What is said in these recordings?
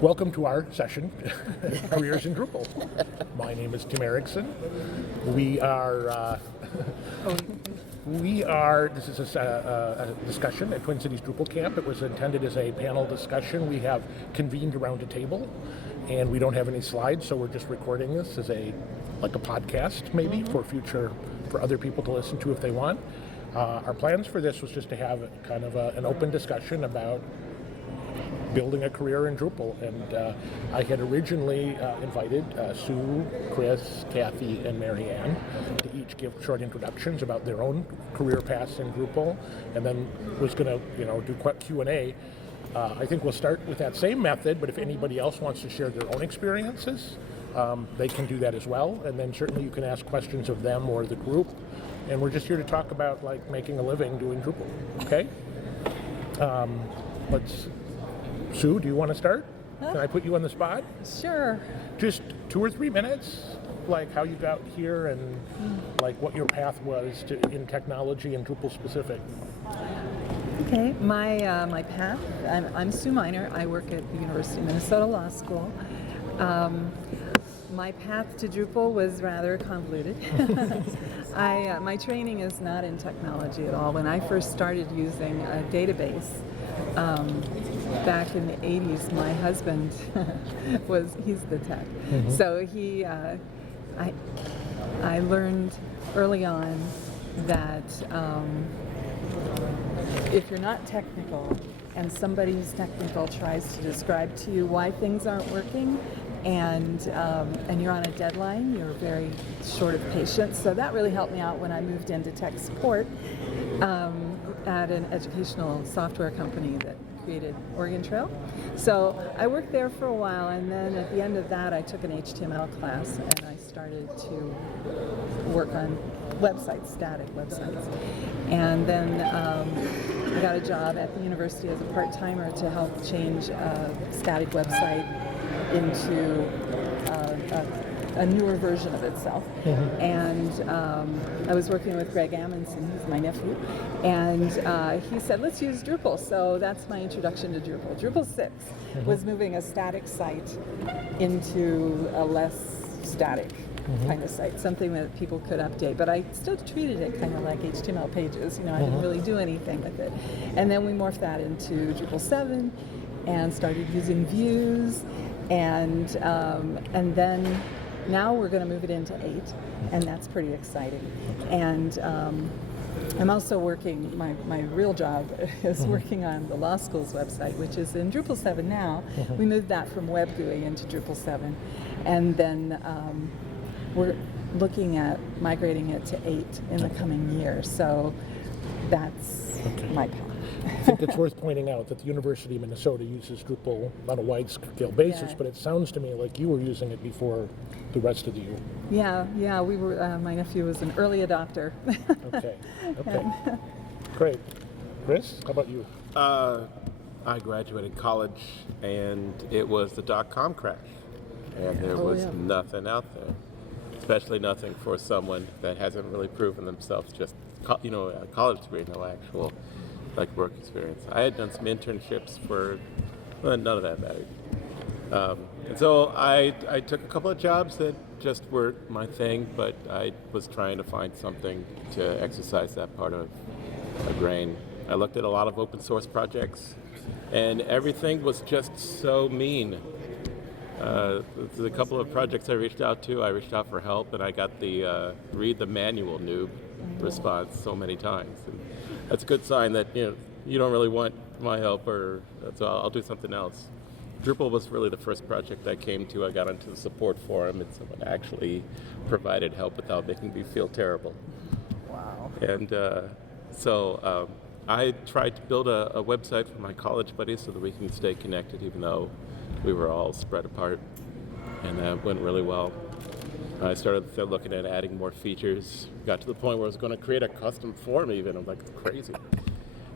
Welcome to our session, Careers in Drupal. My name is Tim Erickson. This is a discussion at Twin Cities Drupal Camp. It was intended as a panel discussion. We have convened around a table, and we don't have any slides, so we're just recording this as a podcast, maybe, for other people to listen to if they want. Our plans for this was just to have kind of an open discussion about building a career in Drupal, and I had originally invited Sue, Chris, Cathy, and Maryanne to each give short introductions about their own career paths in Drupal, and then was going to do Q&A. I think we'll start with that same method, but if anybody else wants to share their own experiences, they can do that as well, and then certainly you can ask questions of them or the group, and we're just here to talk about making a living doing Drupal. Okay? Sue, do you want to start? Can I put you on the spot? Sure. Just 2 or 3 minutes, how you got here and what your path was in technology and Drupal specific. Okay, my path, I'm Sue Miner. I work at the University of Minnesota Law School. My path to Drupal was rather convoluted. My training is not in technology at all. When I first started using a database, back in the 80s, my husband he's the tech. Mm-hmm. So I learned early on that if you're not technical and somebody who's technical tries to describe to you why things aren't working, and you're on a deadline, you're very short of patience. So that really helped me out when I moved into tech support at an educational software company that created Oregon Trail. So I worked there for a while, and then at the end of that I took an HTML class and I started to work on websites, static websites. And then I got a job at the university as a part-timer to help change a static website into a newer version of itself. Mm-hmm. And I was working with Greg Amundsen, who's my nephew, and he said, let's use Drupal. So that's my introduction to Drupal. Drupal 6 mm-hmm. was moving a static site into a less static mm-hmm. kind of site, something that people could update. But I still treated it kind of like HTML pages. I mm-hmm. didn't really do anything with it. And then we morphed that into Drupal 7 and started using views. And then now we're going to move it into 8, and that's pretty exciting. And I'm also working, my real job is mm-hmm. working on the law school's website, which is in Drupal 7 now. Mm-hmm. We moved that from Web GUI into Drupal 7. And then we're looking at migrating it to 8 in the coming year. So that's my path. I think it's worth pointing out that the University of Minnesota uses Drupal on a wide-scale basis, but it sounds to me like you were using it before the rest of you. Yeah, we were. My nephew was an early adopter. Okay, great. Chris, how about you? I graduated college, and it was the .com crash, and there was nothing out there, especially nothing for someone that hasn't really proven themselves. Just a college degree, no actual work experience. I had done some internships none of that mattered. And so I took a couple of jobs that just weren't my thing, but I was trying to find something to exercise that part of my brain. I looked at a lot of open source projects, and everything was just so mean. There's a couple of projects I reached out for help, and I got the read the manual noob response so many times. And that's a good sign that you don't really want my help, so I'll do something else. Drupal was really the first project I came to. I got onto the support forum, and someone actually provided help without making me feel terrible. Wow. And so I tried to build a website for my college buddies so that we can stay connected, even though we were all spread apart, and that went really well. I started looking at adding more features. Got to the point where I was going to create a custom form even. I'm like, it's crazy.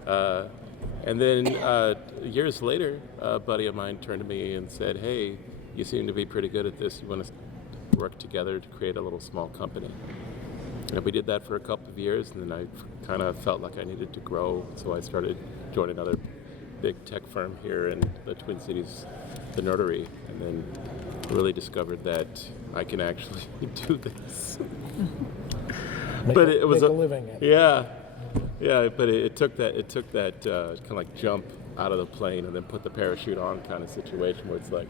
And then years later, a buddy of mine turned to me and said, hey, you seem to be pretty good at this. You want to work together to create a little small company. And we did that for a couple of years, and then I kind of felt like I needed to grow, so I started joining other big tech firm here in the Twin Cities, the Nerdery, and then really discovered that I can actually do this. Make a living at it. Yeah, but it took that kind of like jump out of the plane and then put the parachute on kind of situation where it's like,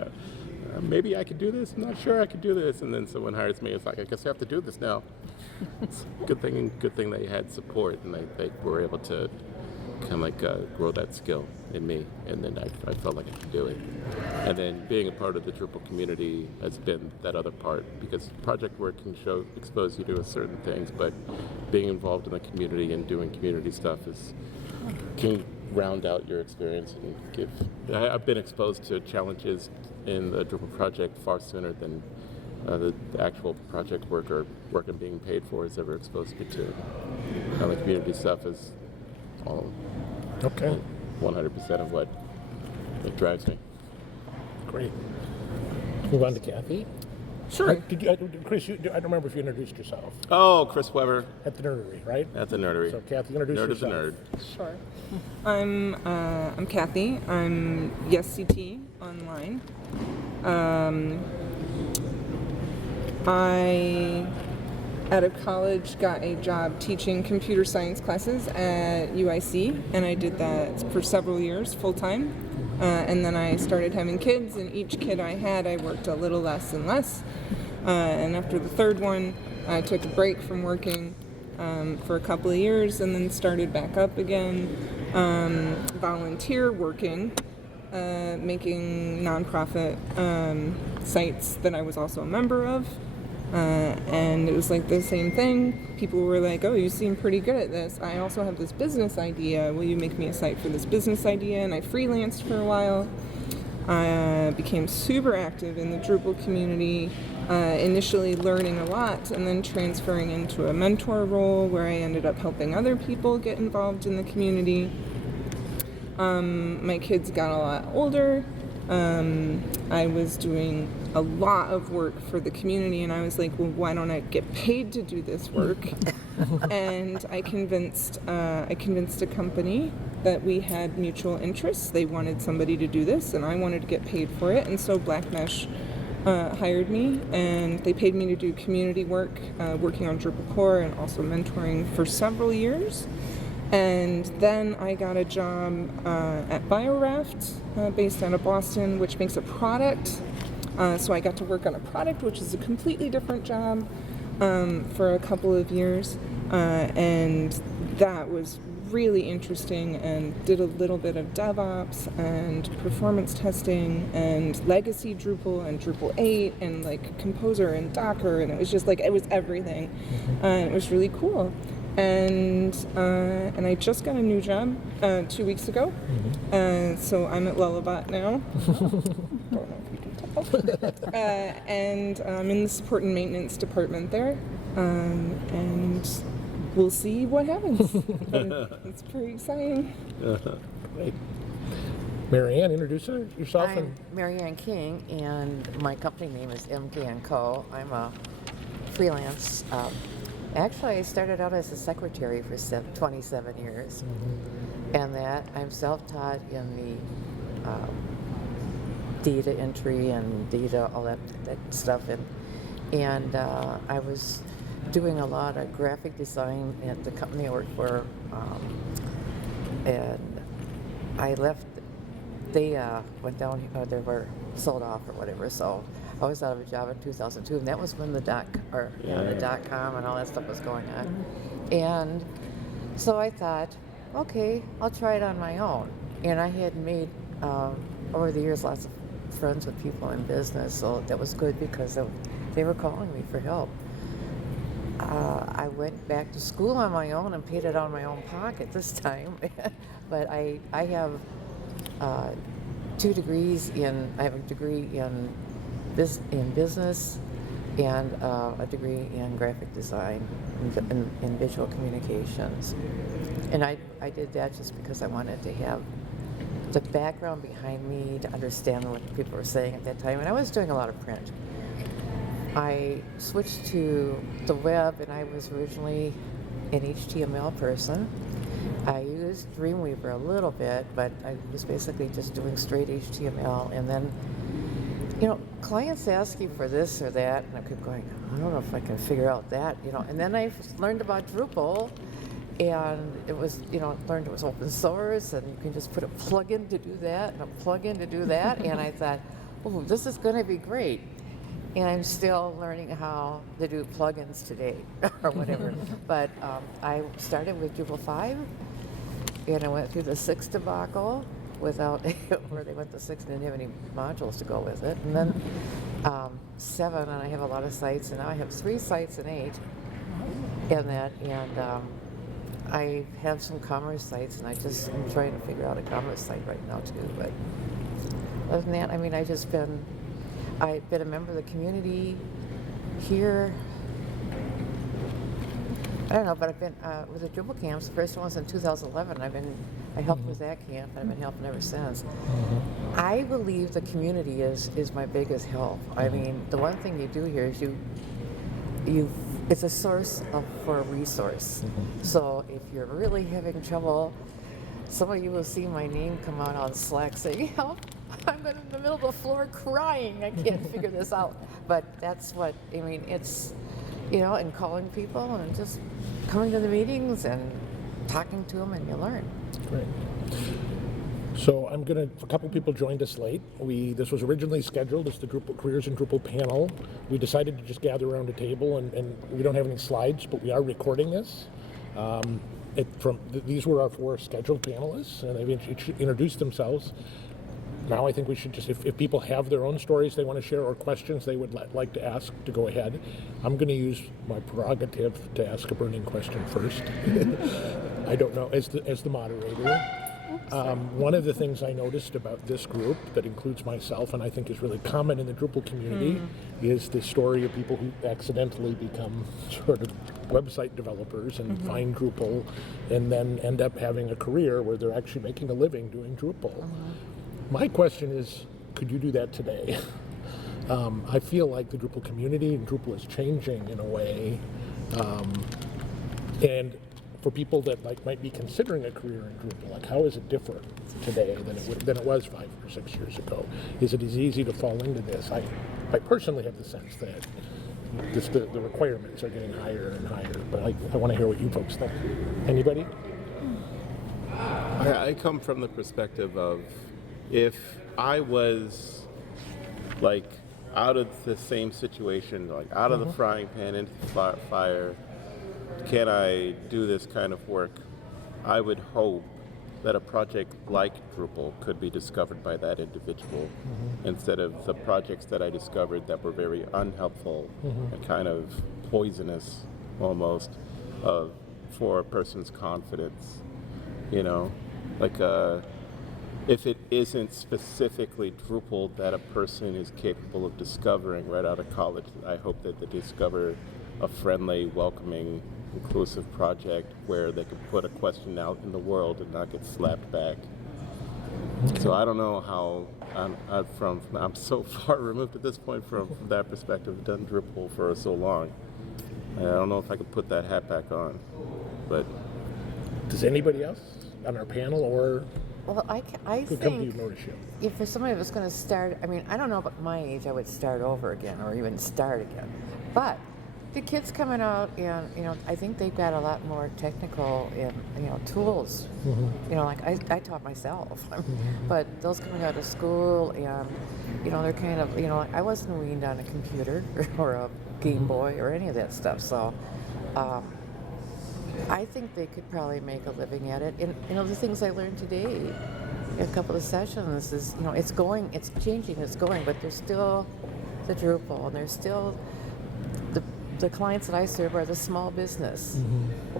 maybe I could do this. I'm not sure I could do this. And then someone hires me. It's like, I guess I have to do this now. It's a good thing they had support and they were able to kind of like grow that skill in me. And then I felt like I could do it. And then being a part of the Drupal community has been that other part, because project work can expose you to certain things, but being involved in the community and doing community stuff can round out your experience and give. I've been exposed to challenges in the Drupal project far sooner than the actual project work or work I'm being paid for has ever exposed me to. The community stuff is all 100% of what drives me. Great. Move on to Cathy. Sure. Chris, I don't remember if you introduced yourself. Oh, Chris Weber. At the Nerdery, right? At the Nerdery. So Cathy, introduce Nerd yourself. is a nerd. Sure. I'm Cathy. I'm YesCT online. I, out of college, got a job teaching computer science classes at UIC, and I did that for several years full time. And then I started having kids, and each kid I had, I worked a little less and less. And after the third one, I took a break from working for a couple of years, and then started back up again, volunteer working, making nonprofit sites that I was also a member of. And it was like the same thing. People were like, oh, you seem pretty good at this. I also have this business idea. Will you make me a site for this business idea? And I freelanced for a while. I became super active in the Drupal community, initially learning a lot and then transferring into a mentor role where I ended up helping other people get involved in the community. My kids got a lot older. I was doing a lot of work for the community, and I was like, well, why don't I get paid to do this work? And I convinced a company that we had mutual interests. They wanted somebody to do this, and I wanted to get paid for it. And so Black Mesh hired me, and they paid me to do community work, working on Drupal core and also mentoring for several years. And then I got a job at BioRaft, based out of Boston, which makes a product. So I got to work on a product, which is a completely different job, for a couple of years. And that was really interesting, and did a little bit of DevOps and performance testing and legacy Drupal and Drupal 8 and like Composer and Docker. And it was just like, it was everything. And it was really cool. And I just got a new job 2 weeks ago. So I'm at Lullabot now. Don't know if you can tell. And I'm in the support and maintenance department there. And we'll see what happens. But it's pretty exciting. Great. Maryanne, introduce yourself. I'm Maryanne King, and my company name is MK & Co. I'm a freelance. Actually, I started out as a secretary for 27 years, and that I'm self-taught in the data entry and data, all that stuff, and I was doing a lot of graphic design at the company I worked for, and I left. They went down, they were sold off or whatever, so I was out of a job in 2002, and that was when the .com and all that stuff was going on. And so I thought, okay, I'll try it on my own. And I had made, over the years, lots of friends with people in business, so that was good because they were calling me for help. I went back to school on my own and paid it out of my own pocket this time. But I have 2 degrees I have a degree in business and a degree in graphic design and visual communications. And I did that just because I wanted to have the background behind me to understand what people were saying at that time. And I was doing a lot of print. I switched to the web, and I was originally an HTML person. I used Dreamweaver a little bit, but I was basically just doing straight HTML. And then, clients ask you for this or that, and I kept going, I don't know if I can figure out that, And then I learned about Drupal, and it was, learned it was open source, and you can just put a plugin to do that and a plugin to do that. And I thought, oh, this is going to be great. And I'm still learning how to do plugins today or whatever. But I started with Drupal 5, and I went through the 6 debacle without, where they went to 6 and didn't have any modules to go with it. And then 7, and I have a lot of sites, and now I have 3 sites and 8 in that. And I have some commerce sites, and I'm trying to figure out a commerce site right now too. But other than that, I've been a member of the community here. I don't know, but I've been with the Drupal camps. The first one was in 2011. I helped with that camp, and I've been helping ever since. I believe the community is my biggest help. I mean, the one thing you do here is it's a source for a resource. So if you're really having trouble, some of you will see my name come out on Slack saying, help, I'm in the middle of the floor crying, I can't figure this out. But that's what, it's, and calling people and just coming to the meetings and talking to them, and you learn. Great. So a couple people joined us late. This was originally scheduled as the Drupal Careers in Drupal panel. We decided to just gather around a table, and we don't have any slides, but we are recording this. These were our 4 scheduled panelists, and they've introduced themselves. Now I think we should just, if people have their own stories they want to share or questions they would like to ask, to go ahead. I'm going to use my prerogative to ask a burning question first. I don't know, as the moderator. One of the things I noticed about this group that includes myself, and I think is really common in the Drupal community, is the story of people who accidentally become sort of website developers and find Drupal and then end up having a career where they're actually making a living doing Drupal. My question is, could you do that today? I feel like the Drupal community and Drupal is changing in a way, and for people that might be considering a career in Drupal, how is it different today than it was 5 or 6 years ago? Is it as easy to fall into this? I personally have the sense that the requirements are getting higher and higher, but I want to hear what you folks think. Anybody? I come from the perspective of, if I was out of the same situation, out of the frying pan into the fire, can I do this kind of work? I would hope that a project like Drupal could be discovered by that individual instead of the projects that I discovered that were very unhelpful and kind of poisonous almost for a person's confidence. If it isn't specifically Drupal that a person is capable of discovering right out of college, I hope that they discover a friendly, welcoming, inclusive project where they can put a question out in the world and not get slapped back. So I don't know how I'm so far removed at this point from that perspective. I've done Drupal for so long. I don't know if I could put that hat back on. But does anybody else on our panel or? Well, I think if for somebody that's going to start, I don't know about my age, I would start over again or even start again. But the kids coming out, and I think they've got a lot more technical tools. I taught myself, but those coming out of school, and they're kind of I wasn't weaned on a computer or a Game Boy or any of that stuff. So I think they could probably make a living at it. And the things I learned today in a couple of sessions is, it's changing, it's going, but there's still the Drupal, and there's still the clients that I serve are the small business,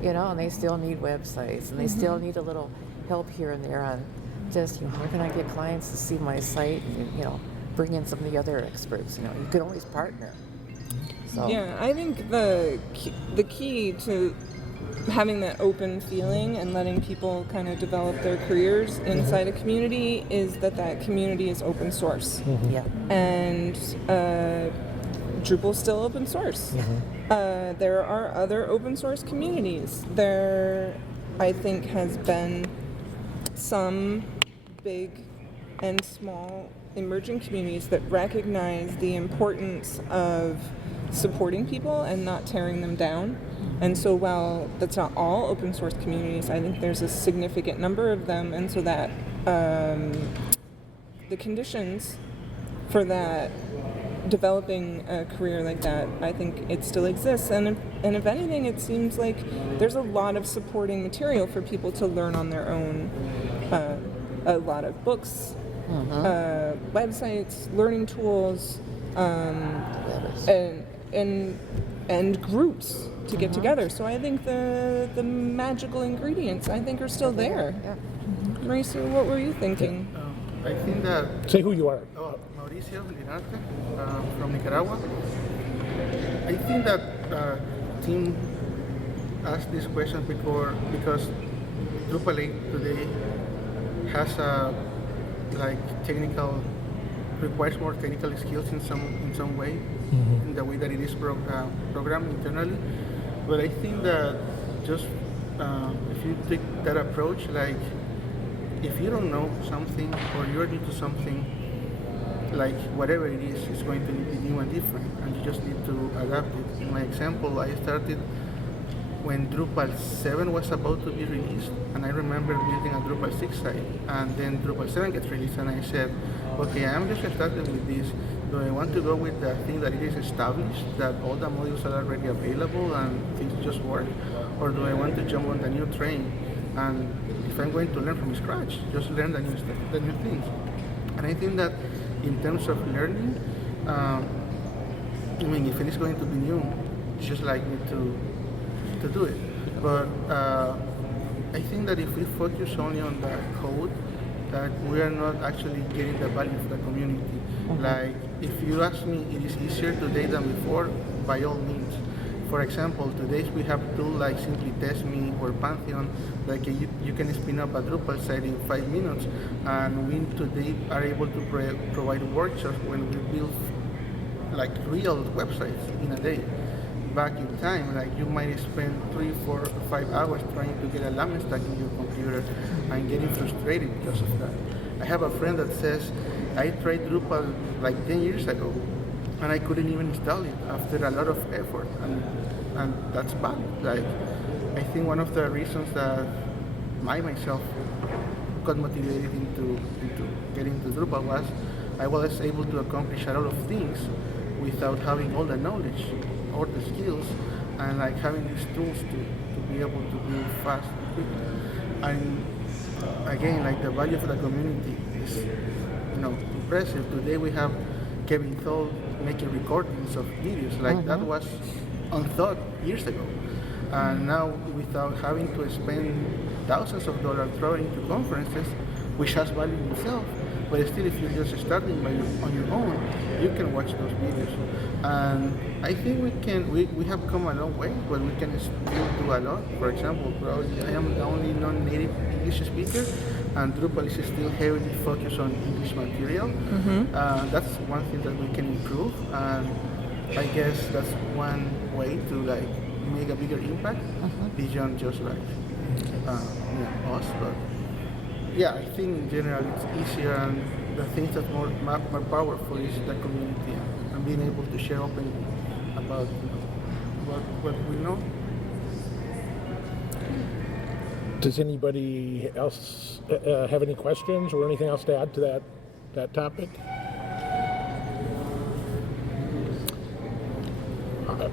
and they still need websites, and they still need a little help here and there on just, how can I get clients to see my site, and, bring in some of the other experts. You can always partner. So. Yeah, I think the key to having that open feeling and letting people kind of develop their careers inside a community is that community is open source. Yeah. And Drupal's still open source. There are other open source communities. I think, has been some big and small emerging communities that recognize the importance of supporting people and not tearing them down. And so while that's not all open source communities, I think there's a significant number of them, and so that the conditions for that developing a career like that, I think it still exists. And if anything, it seems like there's a lot of supporting material for people to learn on their own. A lot of books, websites, learning tools, and groups to get together. So I think the magical ingredients, I think, are still there. Yeah. Mauricio, what were you thinking? I think that Say who you are. Mauricio Linarte from Nicaragua. I think that Tim asked this question because Drupal 8 today has requires more technical skills in some way, in the way that it is programmed internally. But I think that just if you take that approach, like if you don't know something or you're new to something, like whatever it is, it's going to be new and different, and you just need to adapt it. In my example, I started when Drupal 7 was about to be released, and I remember building a Drupal 6 site, and then Drupal 7 gets released, and I said, okay, I'm just starting with this. Do I want to go with the thing that it is established, that all the modules are already available and things just work? Or do I want to jump on the new train? And if I'm going to learn from scratch, just learn the new things. And I think that in terms of learning, if it is going to be new, it's just like me to do it. But I think that if we focus only on the code, that we are not actually getting the value for the community. Like, if you ask me, it is easier today than before, by all means. For example, today we have tools like Simply Test Me or Pantheon, like you can spin up a Drupal site in 5 minutes, and we today are able to provide workshops when we build like real websites in a day. Back in time, like you might spend 3, 4, or 5 hours trying to get a lemon stack in your computer and getting frustrated because of that. I have a friend that says, I tried Drupal like 10 years ago and I couldn't even install it after a lot of effort, and that's bad. Like, I think one of the reasons that I myself got motivated into getting to Drupal was I was able to accomplish a lot of things without having all the knowledge or the skills, and like having these tools to be able to build fast and quickly. And again, like the value for the community is impressive. Today we have Kevin Thol making recordings of videos, like that was unthought years ago. And now, without having to spend thousands of dollars traveling to conferences, which has value in itself, but still, if you're just starting on your own, you can watch those videos. And I think we have come a long way, but we can still do a lot. For example, probably I am the only non-native English speaker, and Drupal is still heavily focused on English material. That's one thing that we can improve, and I guess that's one way to like make a bigger impact beyond just like us. But yeah, I think in general it's easier, and the thing that's more powerful is the community and being able to share openly about what we know. Does anybody else have any questions or anything else to add to that topic?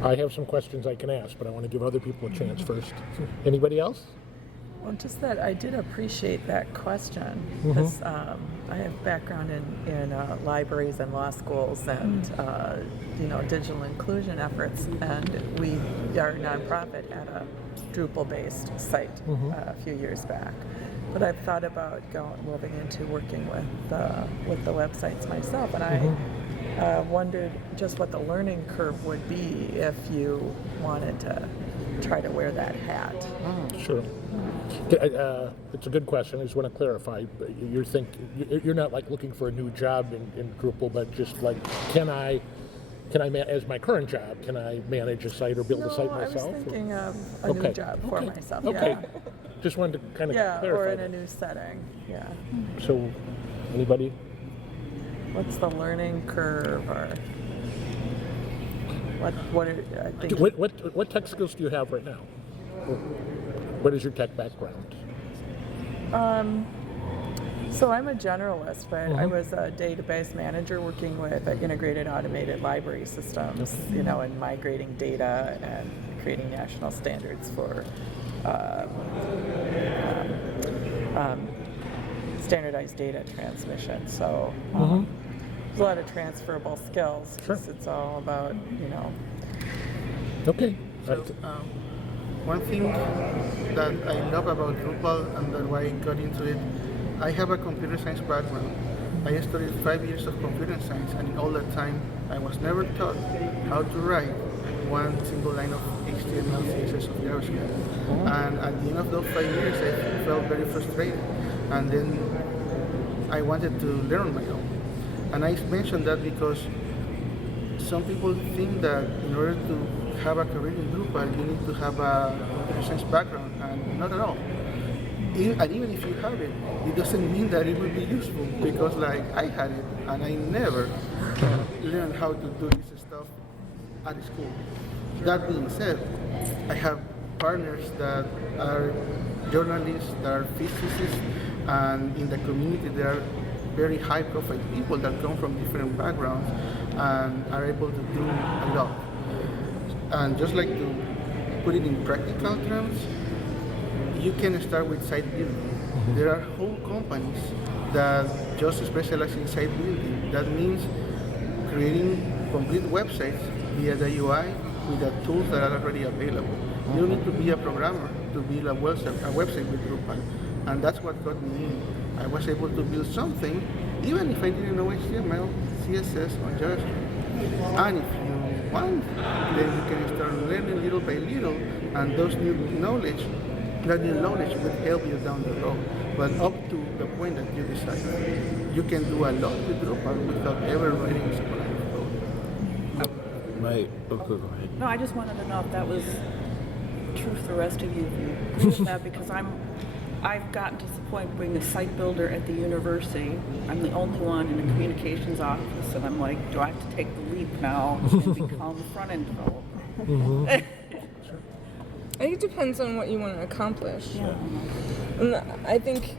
I have some questions I can ask, but I want to give other people a chance first. Anybody else? Well, just that I did appreciate that question, because I have background in libraries and law schools and digital inclusion efforts, and we are a nonprofit at a Drupal-based site a few years back. But I've thought about moving into working with the websites myself, and I wondered just what the learning curve would be if you wanted to try to wear that hat. Sure. It's a good question. I just want to clarify. You're not like looking for a new job in Drupal, but just like, can I, as my current job, can I manage a site or build a site myself? I was thinking of a new job for myself. Okay. Yeah. Just wanted to kind of Yeah, clarify or in that. a new setting. Yeah. So, anybody? What's the learning curve, or what are, I think What tech skills do you have right now? What is your tech background? So I'm a generalist, but I was a database manager working with integrated automated library systems, you know, and migrating data and creating national standards for standardized data transmission. So there's a lot of transferable skills. 'Cause it's all about, you know. Okay. One thing that I love about Drupal and that why I got into it, I have a computer science background. I studied 5 years of computer science, and in all that time, I was never taught how to write one single line of HTML, CSS, or JavaScript. And at the end of those 5 years, I felt very frustrated. And then I wanted to learn on my own. And I mentioned that because some people think that in order to have a career in Drupal, you need to have a computer science background, and not at all. And even if you have it, it doesn't mean that it will be useful, because like I had it, and I never learned how to do this stuff at school. That being said, I have partners that are journalists, that are physicists, and in the community there are very high-profile people that come from different backgrounds and are able to do a lot. And just like to put it in practical terms, you can start with site building. There are whole companies that just specialize in site building. That means creating complete websites via the UI with the tools that are already available. You don't need to be a programmer to build a website with Drupal. And that's what got me in. I was able to build something, even if I didn't know HTML, CSS, or JavaScript. And if you want, then you can start learning little by little, and that new knowledge will help you down the road. But up to the point that you decide, you can do a lot with Drupal without ever writing a single line of code. Right. Okay, go ahead. No, I just wanted to know if that was true for the rest of you. If you agree with that, because I've gotten to the point of being a site builder at the university. I'm the only one in the communications office, and I'm like, do I have to take the leap now and become a front-end developer? I think it depends on what you want to accomplish. Yeah. And I think,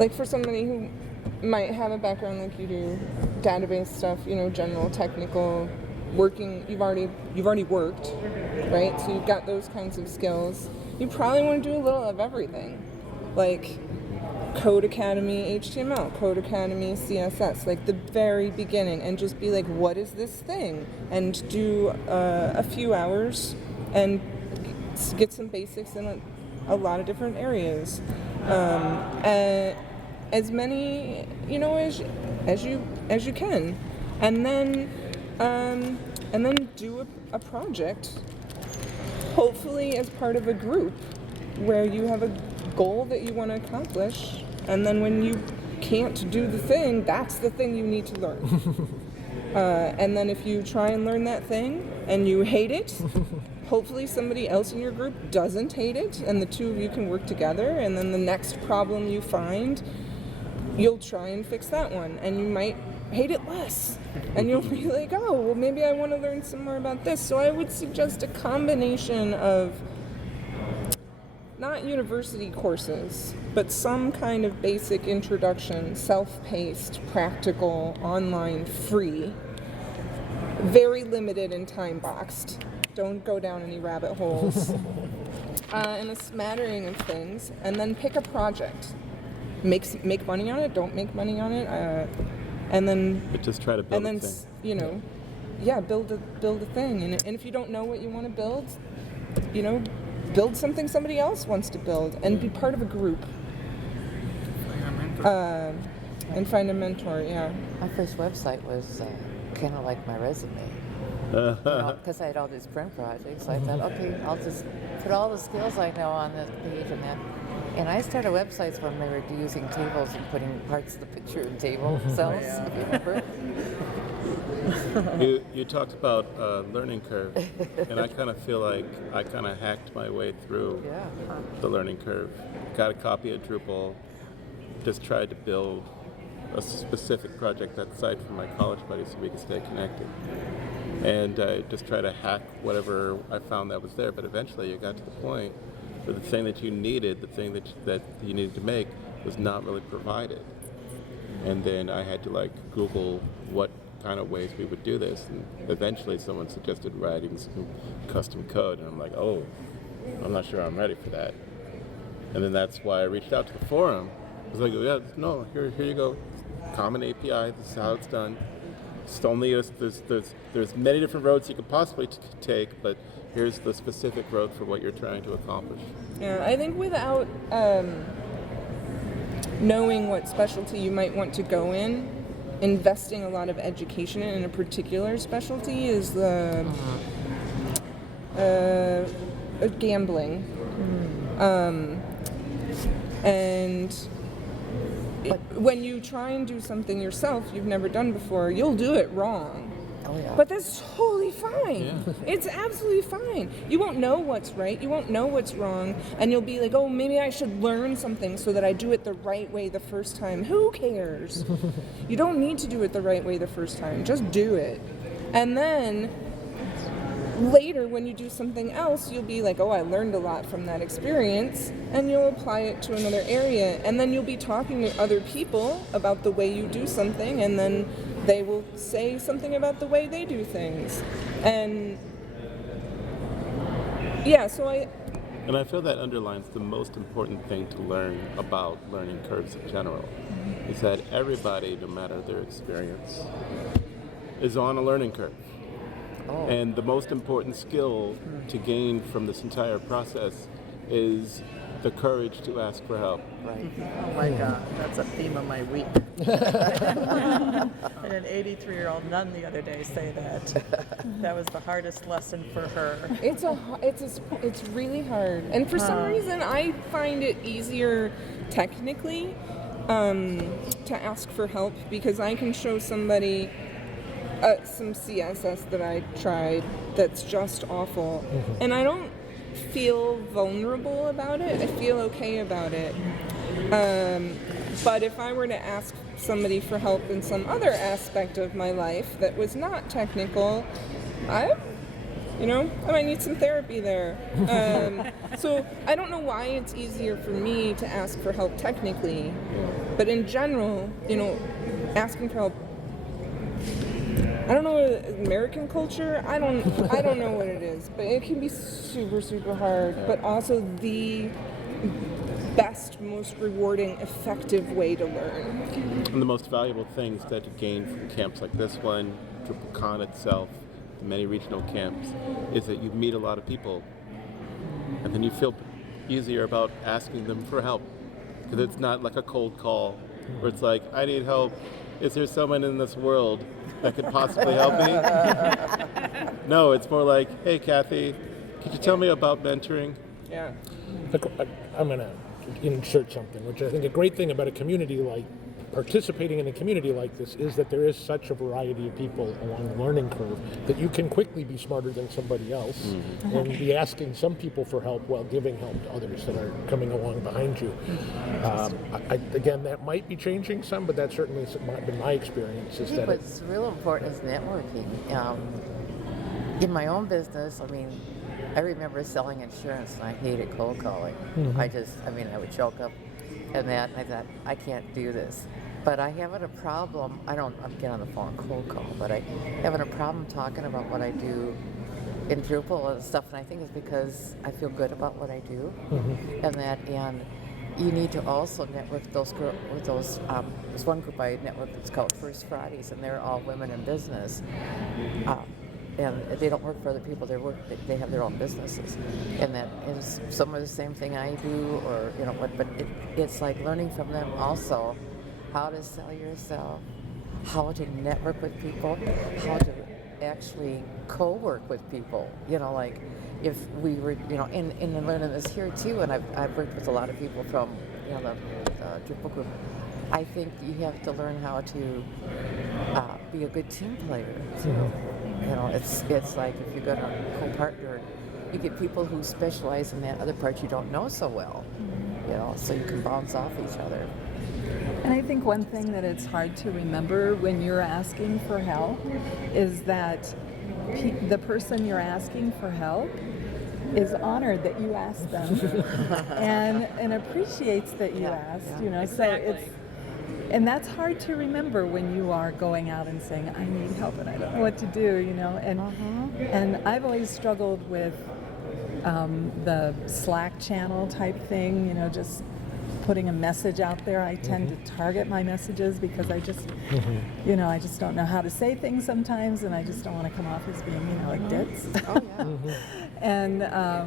like for somebody who might have a background like you do, database stuff, you know, general technical, working, you've already worked, right? So you've got those kinds of skills. You probably want to do a little of everything, like Code Academy HTML, Code Academy CSS, like the very beginning, and just be like, what is this thing? And do a few hours and get some basics in a lot of different areas. And as many, you know, as you can, and then do a project, hopefully as part of a group where you have a goal that you want to accomplish, and then when you can't do the thing, that's the thing you need to learn. And then if you try and learn that thing and you hate it, hopefully somebody else in your group doesn't hate it, and the two of you can work together, and then the next problem you find, you'll try and fix that one, and you might hate it less. And you'll be like, oh, well, maybe I want to learn some more about this. So I would suggest a combination of not university courses, but some kind of basic introduction, self-paced, practical, online, free, very limited and time-boxed. Don't go down any rabbit holes. And a smattering of things, and then pick a project. Make money on it, don't make money on it, and then... But just try to build and a then, thing. you know, yeah, build a thing. And if you don't know what you want to build, you know, build something somebody else wants to build, and be part of a group. And find a mentor, yeah. My first website was kind of like my resume. Because I had all these print projects, I thought, okay, I'll just put all the skills I know on this page, And I started websites when they were using tables and putting parts of the picture in table cells, if you remember. You talked about learning curve, and I kind of feel like I kind of hacked my way through the learning curve. Got a copy of Drupal, just tried to build a specific project that site for my college buddies so we could stay connected. And I just try to hack whatever I found that was there, but eventually you got to the point where the thing that you needed, the thing that you needed to make, was not really provided. And then I had to like Google what kind of ways we would do this, and eventually someone suggested writing some custom code, and I'm like, oh, I'm not sure I'm ready for that. And then that's why I reached out to the forum. I was like, yeah, no, here you go. Common API, this is how it's done. It's only there's many different roads you could possibly take, but here's the specific road for what you're trying to accomplish. Yeah, I think without knowing what specialty you might want to go in, investing a lot of education in a particular specialty is the gambling. And when you try and do something yourself you've never done before, you'll do it wrong. Oh, yeah. But that's totally fine. Yeah. It's absolutely fine. You won't know what's right, you won't know what's wrong, and you'll be like, oh, maybe I should learn something so that I do it the right way the first time. Who cares? You don't need to do it the right way the first time. Just do it. And then later when you do something else, you'll be like, oh, I learned a lot from that experience, and you'll apply it to another area. And then you'll be talking to other people about the way you do something, and then they will say something about the way they do things. And yeah, so And I feel that underlines the most important thing to learn about learning curves in general, is that everybody, no matter their experience, is on a learning curve. Oh. And the most important skill to gain from this entire process is the courage to ask for help. Right. Oh my God, that's a theme of my week. I had an 83-year-old nun the other day say that. That was the hardest lesson for her. it's really hard. And for some reason, I find it easier technically to ask for help, because I can show somebody some CSS that I tried that's just awful, and I don't feel vulnerable about it. I feel okay about it. But if I were to ask somebody for help in some other aspect of my life that was not technical, I might need some therapy there. So I don't know why it's easier for me to ask for help technically, but in general, asking for help, I don't know, American culture, I don't know what it is, but it can be super, super hard, but also the best, most rewarding, effective way to learn. And the most valuable things that you gain from camps like this one, DrupalCon itself, the many regional camps, is that you meet a lot of people, and then you feel easier about asking them for help, because it's not like a cold call where it's like, I need help. Is there someone in this world that could possibly help me? No, it's more like, hey, Cathy, could you tell me about mentoring? Yeah. I'm going to insert something, which I think a great thing about a community like participating in a community like this is that there is such a variety of people along the learning curve that you can quickly be smarter than somebody else and be asking some people for help while giving help to others that are coming along behind you. Again, that might be changing some, but that's certainly been my experience. Is that What's real important is networking. In my own business, I remember selling insurance, and I hated cold calling. I would choke up and that, and I thought, I can't do this. But I haven't a problem, I'm getting on the phone cold call, but I haven't a problem talking about what I do in Drupal and stuff, and I think it's because I feel good about what I do, and you need to also network with those. There's one group I network that's called First Fridays, and they're all women in business. And they don't work for other people. They have their own businesses, and that is some of the same thing I do, or But it's like learning from them also, how to sell yourself, how to network with people, how to actually co-work with people. if we were, in learning this here too, and I've worked with a lot of people from, the Drupal group, I think you have to learn how to be a good team player too. It's like if you're going to co-partner, you get people who specialize in that other part you don't know so well, so you can bounce off each other. And I think one thing that it's hard to remember when you're asking for help is that the person you're asking for help is honored that you asked them and appreciates that you asked, Exactly. So and that's hard to remember when you are going out and saying, I need help and I don't know what to do, and I've always struggled with the Slack channel type thing, just putting a message out there. I tend to target my messages because I just, I just don't know how to say things sometimes, and I just don't want to come off as being, like ditz. Oh, yeah.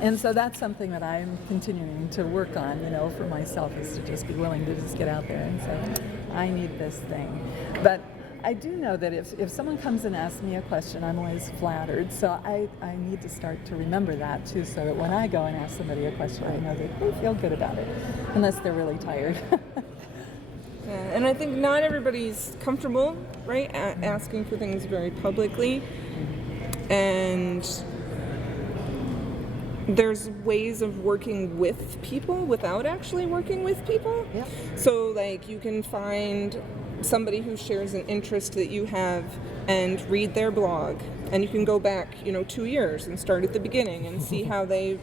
And so that's something that I'm continuing to work on, for myself, is to just be willing to just get out there and say, I need this thing. But I do know that if someone comes and asks me a question, I'm always flattered. So I need to start to remember that too, so that when I go and ask somebody a question, I know that they feel good about it, unless they're really tired. Yeah, and I think not everybody's comfortable, right, asking for things very publicly. And there's ways of working with people without actually working with people. Yeah. So like you can find somebody who shares an interest that you have and read their blog, and you can go back 2 years and start at the beginning and see how they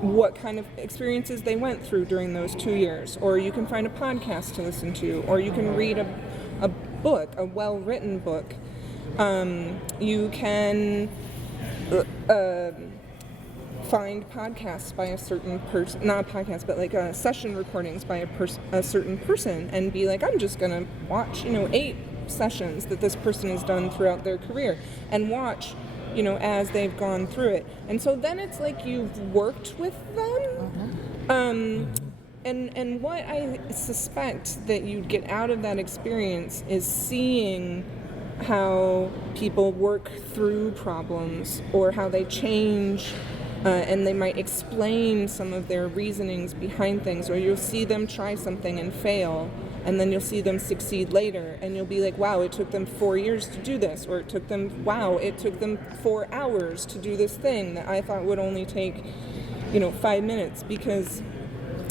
what kind of experiences they went through during those 2 years. Or you can find a podcast to listen to, or you can read a book, a well-written book. You can find podcasts by a certain person, not podcasts, but session recordings by a certain person, and be like, I'm just gonna watch 8 sessions that this person has done throughout their career, and watch as they've gone through it. And so then it's like you've worked with them. And what I suspect that you'd get out of that experience is seeing how people work through problems, or how they change, and they might explain some of their reasonings behind things, or you'll see them try something and fail, and then you'll see them succeed later, and you'll be like, wow, it took them 4 years to do this, or it took them 4 hours to do this thing that I thought would only take 5 minutes, because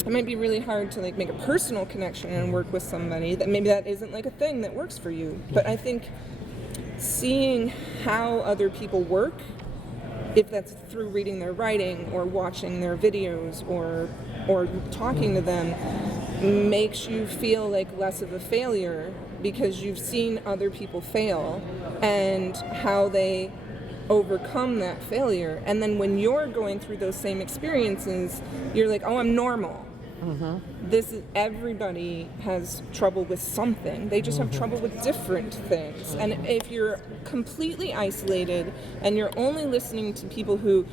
it might be really hard to make a personal connection and work with somebody that maybe that isn't a thing that works for you. But I think seeing how other people work, if that's through reading their writing or watching their videos or talking to them, makes you feel like less of a failure, because you've seen other people fail and how they overcome that failure. And then when you're going through those same experiences, you're like, oh, I'm normal. Everybody has trouble with something. They just have trouble with different things. And if you're completely isolated and you're only listening to people who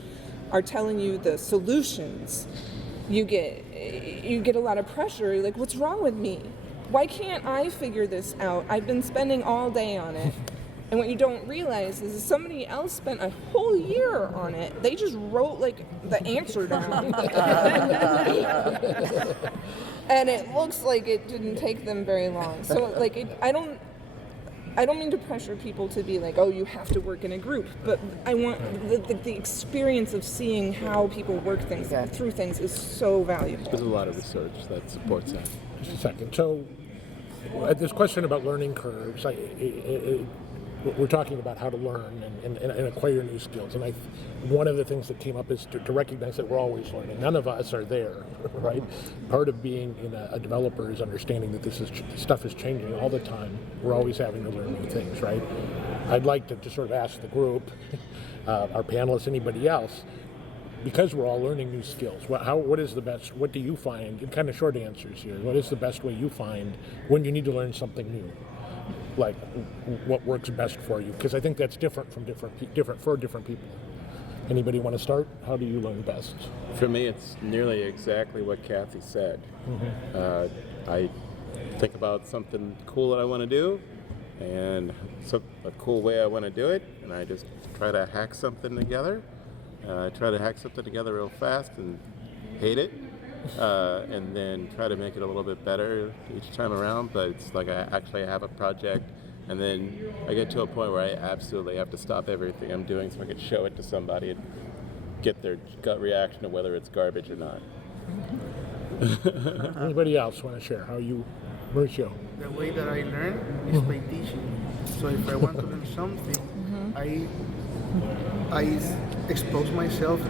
are telling you the solutions, you get a lot of pressure. You're like, what's wrong with me? Why can't I figure this out? I've been spending all day on it. And what you don't realize is somebody else spent a whole year on it. They just wrote the answer down. And it looks like it didn't take them very long. So I don't mean to pressure people to be like, oh, you have to work in a group, but I want the experience of seeing how people work through things is so valuable. There's a lot of research that supports that. Just a second. So, this question about learning curves, we're talking about how to learn and acquire new skills. And one of the things that came up is to recognize that we're always learning. None of us are there, right? Part of being a developer is understanding that stuff is changing all the time. We're always having to learn new things, right? I'd like to sort of ask the group, our panelists, anybody else, because we're all learning new skills, what is the best, what do you find, in kind of short answers here, what is the best way you find when you need to learn something new? Like what works best for you? Because I think that's different for different people. Anybody want to start? How do you learn best? For me, it's nearly exactly what Cathy said. I think about something cool that I want to do, and a cool way I want to do it, and I just try to hack something together, try to hack something together real fast and hate it, and then try to make it a little bit better each time around. But it's like I actually have a project, and then I get to a point where I absolutely have to stop everything I'm doing so I can show it to somebody and get their gut reaction to whether it's garbage or not. Anybody else want to share how you, Mauricio? The way that I learn is by teaching. So if I want to learn something, I expose myself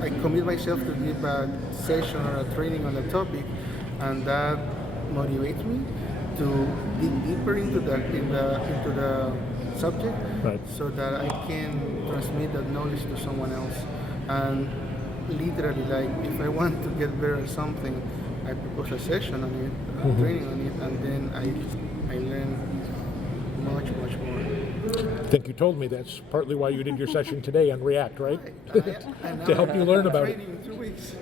I commit myself to give a session or a training on the topic, and that motivates me to dig deeper into the subject, Right. so that I can transmit that knowledge to someone else. And literally, like, if I want to get better at something, I propose a session on it, a training on it, and then I learn much more. I think you told me that's partly why you did your session today on React, right? And To help you learn about it. training in 2 weeks.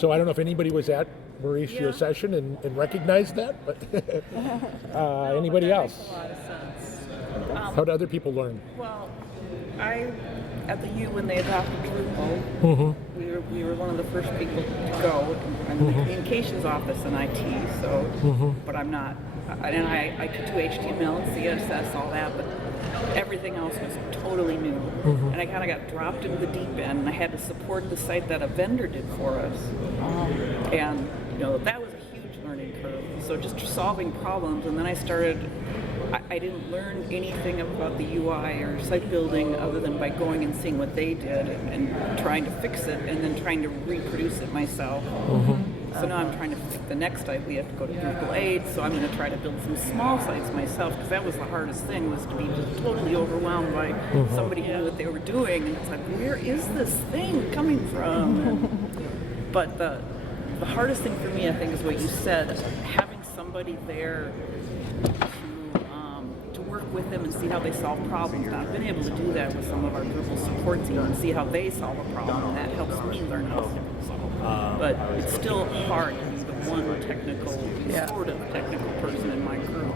So I don't know if anybody was at Mauricio's session and recognized that, but anybody else? Makes a lot of sense. How do other people learn? Well, at the U, when they adopted Drupal, we were one of the first people to go. I'm in the communications office in IT, so, but I'm not. And I could do HTML and CSS, all that, but everything else was totally new. And I kind of got dropped into the deep end, and I had to support the site that a vendor did for us. And, that was a huge learning curve. So just solving problems, and then I didn't learn anything about the UI or site building other than by going and seeing what they did and trying to fix it and then trying to reproduce it myself. So now I'm trying to pick the next site. We have to go to Drupal 8, so I'm going to try to build some small sites myself, because that was the hardest thing, was to be just totally overwhelmed by somebody who knew what they were doing. And it's like, where is this thing coming from? But the hardest thing for me, I think, is what you said, having somebody there to work with them and see how they solve problems. Now, I've been able to do that with some of our Drupal support team and see how they solve a problem, and that helps me learn how to solve. But it's still hard to be the one sort of technical person in my group.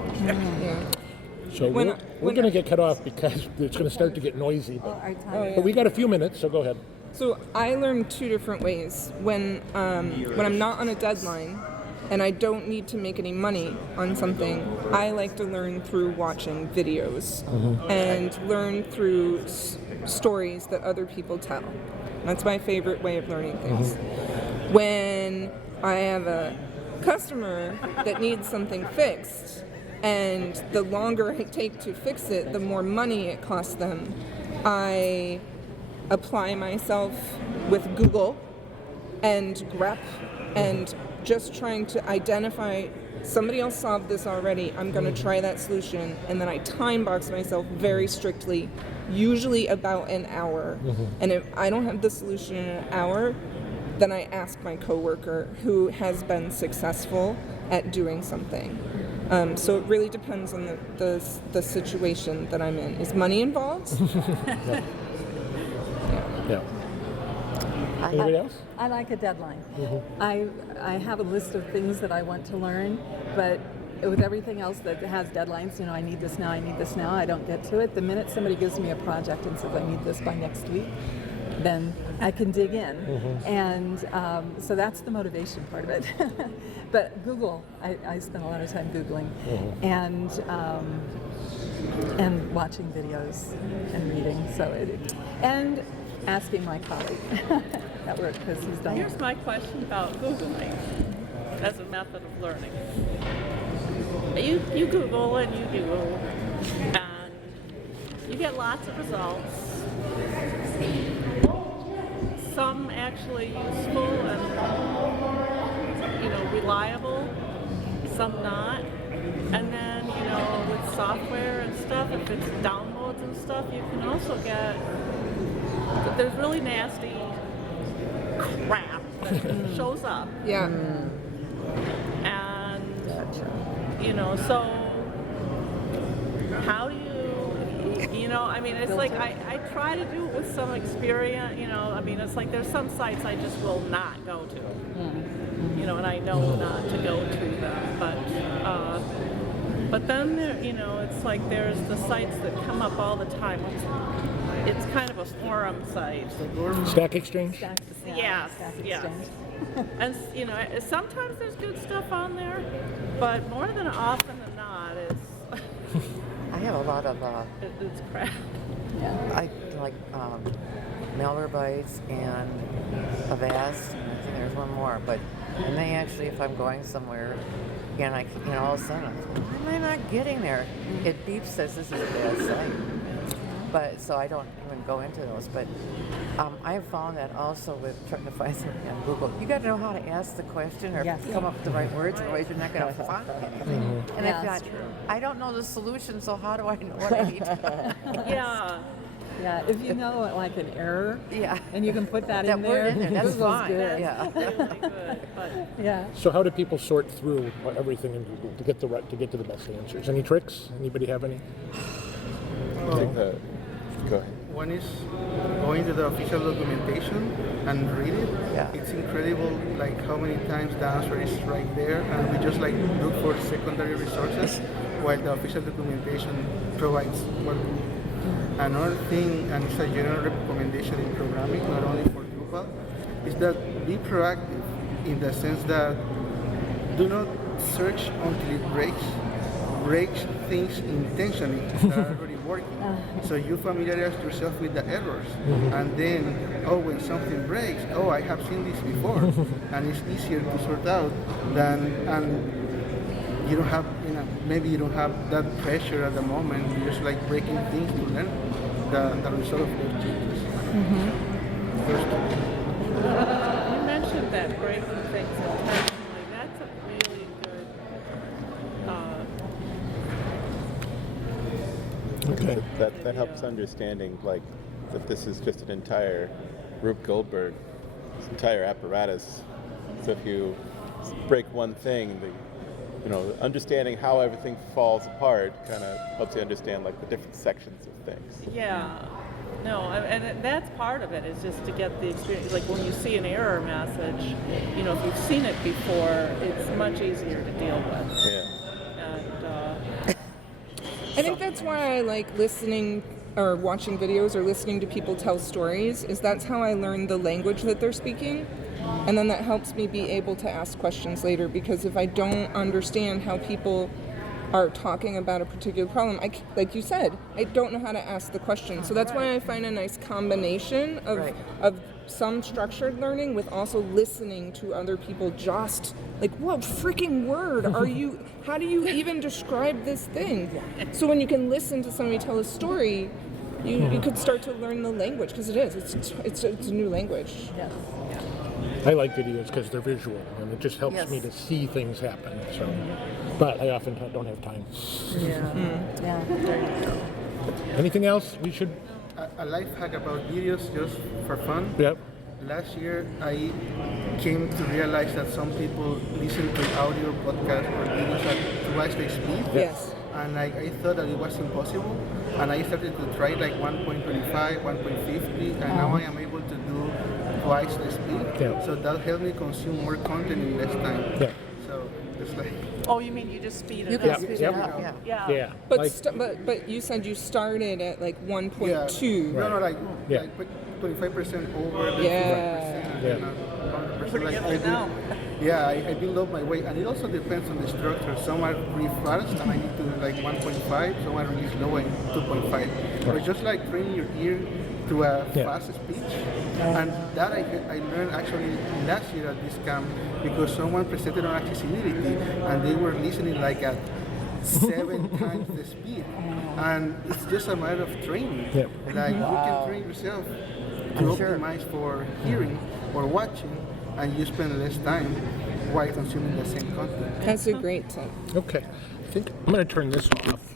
So we're going to get cut off because it's going to start to get noisy. But we got a few minutes, so go ahead. So I learn two different ways. When I'm not on a deadline and I don't need to make any money on something, I like to learn through watching videos and learn through stories that other people tell. That's my favorite way of learning things. When I have a customer that needs something fixed, and the longer I take to fix it, the more money it costs them, I apply myself with Google and grep and just trying to identify somebody else solved this already, I'm going to try that solution, and then I time box myself very strictly, usually about an hour. And if I don't have the solution in an hour, then I ask my coworker who has been successful at doing something. So it really depends on the situation that I'm in. Is money involved? Yeah. Anybody else? I like a deadline. I have a list of things that I want to learn, but with everything else that has deadlines, I need this now, I don't get to it. The minute somebody gives me a project and says I need this by next week, then I can dig in. And so that's the motivation part of it. But Google, I spend a lot of time Googling and watching videos and reading. And asking my colleague at work, because he's done it. Here's my question about Googling as a method of learning. You Google and you Google, and you get lots of results. Some actually useful and reliable, some not. And then with software and stuff, if it's downloads and stuff, you can also get. There's really nasty crap that shows up. Yeah. And, so how do you, it's like I try to do it with some experience, it's like there's some sites I just will not go to, and I know not to go to them, but then, it's like there's the sites that come up all the time. it's kind of a forum site. Stack Exchange? Yes, yes. And you know, sometimes there's good stuff on there, but more than often than not, I have a lot of it's crap. I like Malwarebytes and Avast, and I think there's one more. But and they actually, if I'm going somewhere, and all of a sudden, why am I not getting there? It beeps says this is a bad site. But so I don't even go into those. But I have found that also with trying to find something on Google, you got to know how to ask the question or come up with the right words, otherwise you're not going to find anything. And if not, I don't know the solution, so how do I know what I need to know? Yeah. Yeah, if you know like an error, and you can put that in word there, in there, that's Google's fine. good. Yeah. Really good, but Yeah. So how do people sort through everything in Google to get to the best answers? Any tricks? Anybody have any? Go ahead. One is going to the official documentation and read it. Yeah. It's incredible, like how many times the answer is right there, and we just like look for secondary resources while the official documentation provides what we need. Another thing, and it's a general recommendation in programming, not only for Drupal, is that be proactive in the sense that do not search until it breaks things intentionally that are already working. So you familiarize yourself with the errors, and then, when something breaks, I have seen this before, and it's easier to sort out and you don't have, maybe you don't have that pressure at the moment. You're just like breaking things to learn the result of those changes. you mentioned that breaking things intentionally. That's a really good. Okay. That helps understanding like that this is just an entire Rube Goldberg, this entire apparatus. So if you break one thing, understanding how everything falls apart kind of helps you understand like the different sections of things. Yeah. No, and that's part of it, is just to get the experience. Like when you see an error message, if you've seen it before, it's much easier to deal with. Yeah. And I think that's why I like listening or watching videos or listening to people tell stories, is that's how I learn the language that they're speaking. And then that helps me be able to ask questions later, because if I don't understand how people are talking about a particular problem, like you said, I don't know how to ask the question. So that's why I find a nice combination of some structured learning with also listening to other people just like, what freaking word are you, how do you even describe this thing? So when you can listen to somebody tell a story, you could start to learn the language, because it's a new language. Yes. I like videos because they're visual, and it just helps me to see things happen. So, but I often don't have time. Yeah. There you go. Anything else we should? A life hack about videos just for fun. Yep. Last year, I came to realize that some people listen to audio podcasts or videos at twice the speed. Yes. And I thought that it was impossible. And I started to try like 1.25, 1.50, and now I am able to do twice the speed. Yeah. So that helped me consume more content in less time. Yeah. So it's like, oh, you mean you just speed it You up? can speed it Yep. up, Yeah. Yeah. But like, but you said you started at like 1.2. no, like, Yeah. like 25% over the Yeah. 5%. Yeah. And 100%. Pretty Like, good now. I build up my way, and it also depends on the structure. Some are pretty fast, and I need to like 1.5. Some are really slow and 2.5. But it's just like training your ear to a fast speech, and that I learned actually last year at this camp, because someone presented on accessibility, and they were listening like at 7 times the speed, and it's just a matter of training. Yeah. Like you can train yourself to optimize for hearing or watching, and you spend less time while consuming the same content. That's a great tip. okay. I think I'm going to turn this off.